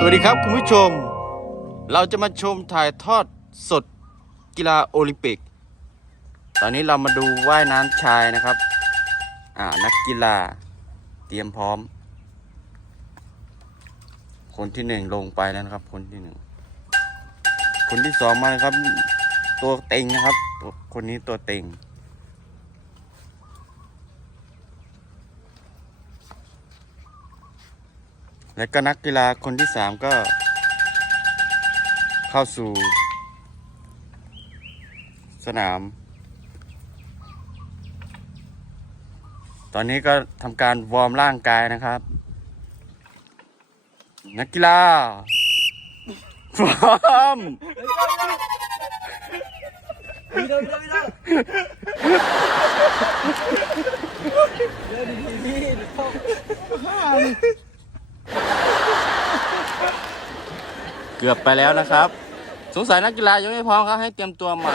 สวัสดีครับคุณผู้ชม เราจะมาชมถ่ายทอดสดกีฬาโอลิมปิก ตอนนี้เรามาดูว่ายน้ำชายนะครับ อ่านักกีฬาเตรียมพร้อม คนที่หนึ่งลงไปแล้วนะครับ คนที่หนึ่งคนที่สองมานะครับ ตัวเต็งนะครับ คนนี้ตัวเต็ง และก็นักกีฬาคนที่สามก็ เข้าสู่ สนาม ตอนนี้ก็ทำการวอร์มร่างกายนะครับ นักกีฬาพร้อมไม่ได้ไม่ได้ไม่ได้เดี๋ยวดีๆพี่เดี๋ยวเข้า เกือบไปแล้วนะครับ สงสัยนักกีฬายังไม่พร้อมครับให้เตรียมตัวใหม่